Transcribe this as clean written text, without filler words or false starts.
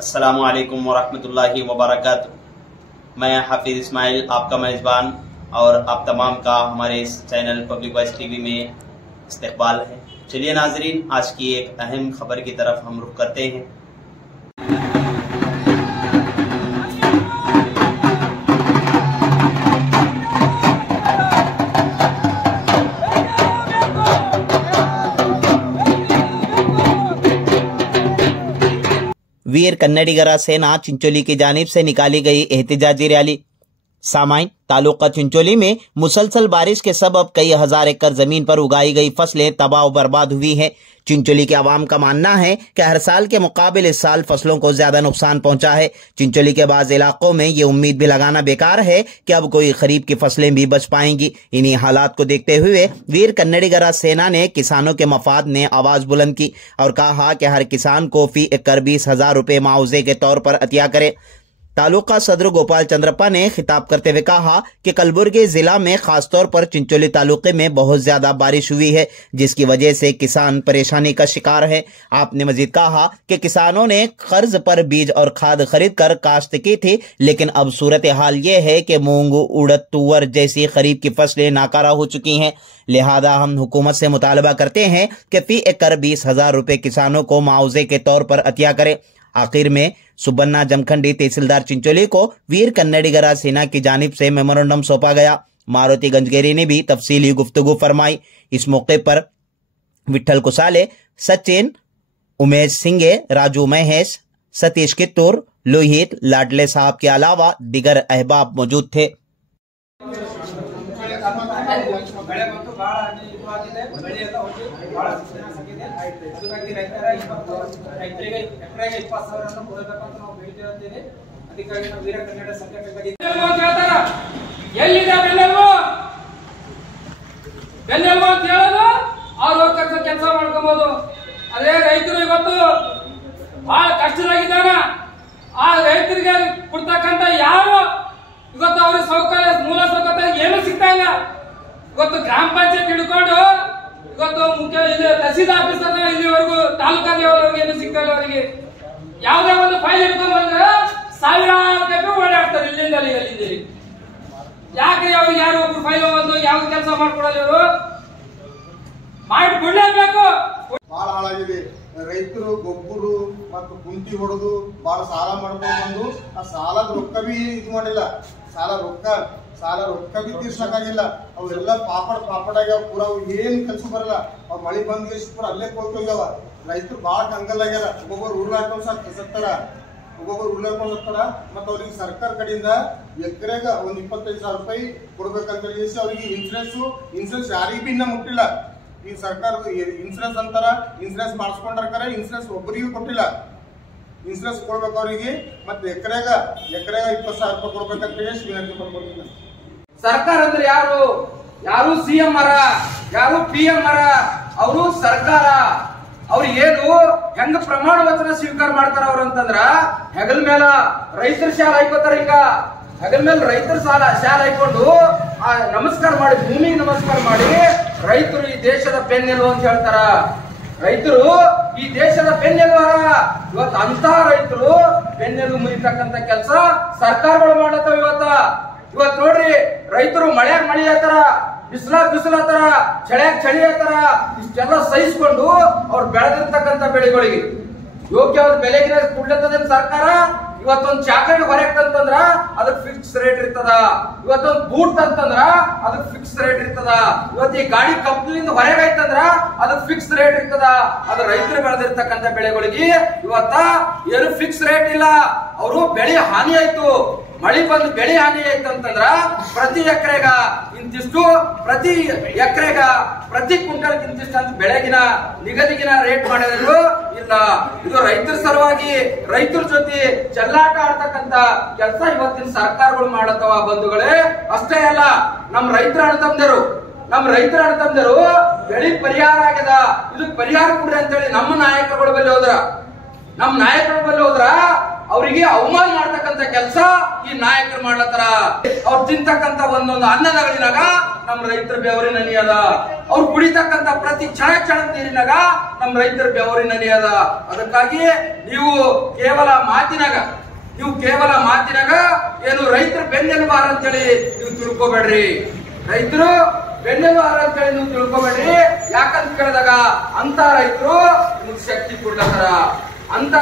अस्सलामु अलैकुम वरहमतुल्लाहि वबरकातुहू। मैं हाफिज इस्माइल आपका मेज़बान और आप तमाम का हमारे इस चैनल पब्लिक वॉइस टीवी में इस्तकबाल है। चलिए नाजरीन, आज की एक अहम खबर की तरफ हम रुख करते हैं। वीर कन्नड़ीगरा सेना चिंचोली की जानिब से निकाली गई एहतजाजी रैली। सामाइन, तालुका चिंचोली में मुसलसल बारिश के सबब कई हजार एकड़ जमीन पर उगाई गई फसलें तबाह बर्बाद हुई हैं। चिंचोली के आवाम का मानना है कि हर साल के मुकाबले इस साल फसलों को ज्यादा नुकसान पहुंचा है। चिंचोली के बाज़ इलाकों में ये उम्मीद भी लगाना बेकार है कि अब कोई खरीफ की फसलें भी बच पाएंगी। इन्हीं हालात को देखते हुए वीर कन्नड़ीगरा सेना ने किसानों के मफाद में आवाज बुलंद की और कहा कि हर किसान को फी एकड़ 20,000 रुपए मुआवजे के तौर पर अतिया करे। तालुका सदर गोपाल चंद्रप्पा ने खिताब करते हुए कहा कि कलबुर्गी जिला में खासतौर पर चिंचोली तालुके में बहुत ज्यादा बारिश हुई है, जिसकी वजह से किसान परेशानी का शिकार है। आपने मजीद कहा कि किसानों ने कर्ज पर बीज और खाद खरीद कर काश्त की थी, लेकिन अब सूरत हाल ये है कि मूंग, उड़द, तुअर जैसी खरीफ की फसलें नाकारा हो चुकी हैं। लिहाजा हम हुकूमत से मुतालबा करते हैं कि फी एकड़ 20,000 रुपए किसानों को मुआवजे के तौर पर अतिया करें। आखिर में सुबन्ना जमखंडी तहसीलदार चिंचोली को वीर कन्नड़ीगरा सेना की जानिब से मेमोरेंडम सौंपा गया। मारुति गंजगेरी ने भी तफसीली गुफ्तगू फरमाई। इस मौके पर विठल कुसाले, सचिन, उमेश सिंगे, राजू महेश, सतीश कित्तूर, लोहित, लाडले साहब के अलावा दिगर अहबाब मौजूद थे। ಕೆಲಸ ಮಾಡ್ಕೋಬಹುದು। ಅದೇ ರೈತರು ಇವತ್ತು ಬಹಳ ಕಷ್ಟದಾಗಿದ್ದಾನ। ಆ ರೈತರಿಗೆ ಕೊಡ್ತಕ್ಕಂತ ಯಾವ ಇವತ್ತು ಅವ್ರಿಗೆ ಸೌಕರ್ಯ, ಮೂಲ ಸೌಕರ್ಯ ಏನು ಸಿಗ್ತಾ ಇಲ್ಲ। ಇವತ್ತು ಗ್ರಾಮ ಪಂಚಾಯತ್ ಹಿಡ್ಕೊಂಡು ಇವತ್ತು ಮುಖ್ಯ ತಹಸೀಲ್ ಆಫೀಸರ್ ಇಲ್ಲಿವರೆಗೂ ತಾಲೂಕಾದವರೆಗೂ ಏನು ಸಿಗ್ತಾ ಇಲ್ಲ। ಅವರಿಗೆ ಯಾವುದೇ ಒಂದು ಫೈಲ್ ಹಿಡ್ಕೊಂಡು ಬಂದ್ರೆ ಸಾವಿರಾರು ಓಡಾಡ್ತಾರೆ ಇಲ್ಲಿಂದ ಅಲ್ಲಿಂದ। ಯಾಕೆ ಅವ್ರಿಗೆ ಯಾರು ಒಬ್ರು ಫೈಲ್ ಒಂದು ಯಾವ ಕೆಲಸ ಮಾಡ್ಕೊಡಲ್ಲ, ಇವರು ಮಾಡಿಕೊಡ್ಲೇಬೇಕು। ಬಹಳ ಹಾಳಾಗಿದೆ। ರೈತರು ಗೊಬ್ಬರು ಮತ್ತು ಕುಂಟಿ ಹೊಡೆದು ಬಹಳ ಸಾಲ ಮಾಡ್ಕೊಂಡು ಬಂದು ಆ ಸಾಲದ ರೊಕ್ಕ ಬಿ ಇದು ಮಾಡಿಲ್ಲ, ಸಾಲ ರೊಕ್ಕ ಬಿ ತೀರ್ಸಕ್ಕಾಗಿಲ್ಲ। ಅವೆಲ್ಲ ಪಾಪಡ್ ಆಗ್ಯಾವ ಪೂರ, ಅವು ಏನ್ ಕೆಲಸ ಬರಲ್ಲ। ಅವ್ ಮಳಿ ಬಂದ್ ಪೂರ ಅಲ್ಲೇ ಕೊಳ್ತೋಗ್ಯಾವ। ರೈತರು ಬಹಳ ಕಂಗಲ್ ಆಗ್ಯಾರ। ಒಬ್ಬೊಬ್ಬರು ಉರುಳಾಕೊಂಡ್ ಸತ್ತಾರ, ಒಬ್ಬೊಬ್ಬರು ಉರುಳಾಕೊಂಡ್ ಸತ್ತಾರ। ಮತ್ತ ಅವ್ರಿಗೆ ಸರ್ಕಾರ ಕಡೆಯಿಂದ ಎಕರೆಗ ಒಂದ್ 25,000 ರೂಪಾಯಿ ಕೊಡ್ಬೇಕಂತ ಹೇಳಿ ಅವ್ರಿಗೆ ಇನ್ಸೂರೆನ್ಸ್ ಯಾರಿಗೂ ಇನ್ನ ಮುಟ್ಟಿಲ್ಲ। ಈ ಸರ್ಕಾರ ಇನ್ಸೂರೆನ್ಸ್ ಅಂತಾರ, ಇನ್ಸೂರೆನ್ಸ್ ಮಾಡಿಸ್ಕೊಂಡ್ರ ಇನ್ಸೂರೆನ್ಸ್ ಒಬ್ಬರಿಗೂ ಕೊಟ್ಟಿಲ್ಲ। ಇನ್ಸೂರೆನ್ಸ್ ಕೊಡ್ಬೇಕು ಅವರಿಗೆ, ಮತ್ತೆ ಎಕರೆಗ 20,000 ರೂಪಾಯಿ ಕೊಡ್ಬೇಕಂತ ಹೇಳಿ ವಿನಂತಿ ಮಾಡ್ಕೊಳ್ತೀನಿ। ಸರ್ಕಾರ ಅಂದ್ರೆ ಯಾರು ಸಿಎಂ ಅರ, ಯಾರು PM ಅರ, ಅವರು ಸರ್ಕಾರ। ಅವ್ರು ಏನು ಹೆಂಗ ಪ್ರಮಾಣ ವಚನ ಸ್ವೀಕಾರ ಮಾಡ್ತಾರ ಅವ್ರ ಅಂತಂದ್ರ ಹೆಗಲ್ ಮೇಲ ರೈತರ ಶಾಲ ಹಾಕೋತಾರ। ಈಗ ಹೆಗಲ್ ಮೇಲೆ ರೈತರ ಶಾಲ ಹಾಕೊಂಡು ನಮಸ್ಕಾರ ಮಾಡಿ, ಭೂಮಿಗೆ ನಮಸ್ಕಾರ ಮಾಡಿ, ರೈತರು ಈ ದೇಶದ ಬೆನ್ನೆಲುಬು ಅಂತ ಹೇಳ್ತಾರ। ರೈತರು ಈ ದೇಶದ ಬೆನ್ನೆಲುಬಾರ। ಇವತ್ತು ಅಂತ ರೈತರು ಬೆನ್ನೆಲುಬು ಮುರಿತಕ್ಕಂತ ಕೆಲಸ ಸರ್ಕಾರಗಳು ಮಾಡತ್ತವ। ಇವತ್ತು ನೋಡ್ರಿ, ರೈತರು ಮಳೆಯಾಗ ಮಳಿ ಆತಾರ, ಬಿಸಿಲಾತಾರ, ಚಳಿಯಾಗ ಚಳಿ ಆತಾರ, ಇಷ್ಟೆಲ್ಲ ಸಹಿಸಿಕೊಂಡು ಅವ್ರು ಬೆಳೆದಿರ್ತಕ್ಕಂಥ ಬೆಳೆಗಳಿಗೆ ಯೋಗ್ಯವಾದ ಬೆಲೆಗೆ ಕೊಡ್ಲತ್ತದ ಸರ್ಕಾರ। ಇವತ್ತೊಂದು ಚಾಕ್ಲೇಟ್ ಹೊರಗೆ ಅಂತಂದ್ರ ಅದಕ್ಕೆ ಫಿಕ್ಸ್ ರೇಟ್ ಇರ್ತದ, ಇವತ್ತೊಂದು ಬೂಟ್ ಅಂತಂದ್ರ ಅದಕ್ಕೆ ಫಿಕ್ಸ್ ರೇಟ್ ಇರ್ತದ, ಇವತ್ತು ಈ ಗಾಡಿ ಕಂಪ್ನಿಯಿಂದ ಹೊರಗೆ ಆಯ್ತಂದ್ರ ಅದಕ್ಕೆ ಫಿಕ್ಸ್ ರೇಟ್ ಇರ್ತದ। ಅದು ರೈತರು ಬೆಳೆದಿರ್ತಕ್ಕಂಥ ಬೆಳೆಗಳಿಗೆ ಇವತ್ತ ಏನು ಫಿಕ್ಸ್ ರೇಟ್ ಇಲ್ಲ। ಅವರು ಬೆಳೆ ಹಾನಿ ಆಯ್ತು, ಮಳಿ ಬಂದು ಬೆಳೆ ಹಾನಿ ಆಯ್ತು ಅಂತಂದ್ರ ಪ್ರತಿ ಎಕರೆಗ ಇಂತಿಷ್ಟು, ಪ್ರತಿ ಎಕರೆಗ ಪ್ರತಿ ಕ್ವಿಂಟಲ್ ಇಂತಿಷ್ಟು ಅಂತ ಬೆಳೆಗಿನ ನಿಗದಿಗಿನ ರೇಟ್ ಮಾಡಿದ್ರು ಇಲ್ಲ। ಇದು ರೈತರ ಸಲುವಾಗಿ ರೈತರ ಜೊತೆ ಚೆಲ್ಲಾಟ ಆಡ್ತಕ್ಕಂತ ಕೆಲಸ ಇವತ್ತಿನ ಸರ್ಕಾರಗಳು ಮಾಡತ್ತವ ಬಂಧುಗಳೇ। ಅಷ್ಟೇ ಅಲ್ಲ, ನಮ್ಮ ರೈತರ ಅಣ್ಣತಮ್ಮಂದಿರು ಬೆಳೆ ಪರಿಹಾರ ಆಗ್ಯದ, ಇದಕ್ಕೆ ಪರಿಹಾರ ಕೊಡ್ರಿ ಅಂತೇಳಿ ನಮ್ಮ ನಾಯಕರುಗಳ ಬಳಿ ಹೋದ್ರ ಅವರಿಗೆ ಅವಮಾನ ಮಾಡ್ತಕ್ಕಂಥ ಕೆಲಸ ಈ ನಾಯಕರು ಮಾಡ್ಲತ್ತಾರ. ಅವ್ರು ತಿಂತಕ್ಕಂತ ಒಂದೊಂದು ಅನ್ನದಗಳಿನಾಗ ನಮ್ಮ ರೈತರ ಬೆವರಿನ ಹನಿ ಅದ. ಅವ್ರು ಕುಡಿತಕ್ಕಂತ ಪ್ರತಿ ಕ್ಷಣ ನೀರಿನಾಗ ನಮ್ಮ ರೈತರ ಬೆವರಿನ ಹನಿ ಅದ. ಅದಕ್ಕಾಗಿ ನೀವು ಕೇವಲ ಮಾತಿನಾಗ ಏನು ರೈತರು ಬೆನ್ನೆಲುಬಾರ ಅಂತೇಳಿ ನೀವು ತಿಳ್ಕೊಬೇಡ್ರಿ. ರೈತರು ಬೆನ್ನೆಲುಬಾರ ಅಂತೇಳಿ ನೀವು ತಿಳ್ಕೊಬೇಡ್ರಿ. ಯಾಕಂತ ಕೇಳಿದಾಗ ಅಂತ ರೈತರು ನಿಮ್ಗೆ ಶಕ್ತಿ ಕೊಡ್ಲತ್ತಾರ. ಅಂತ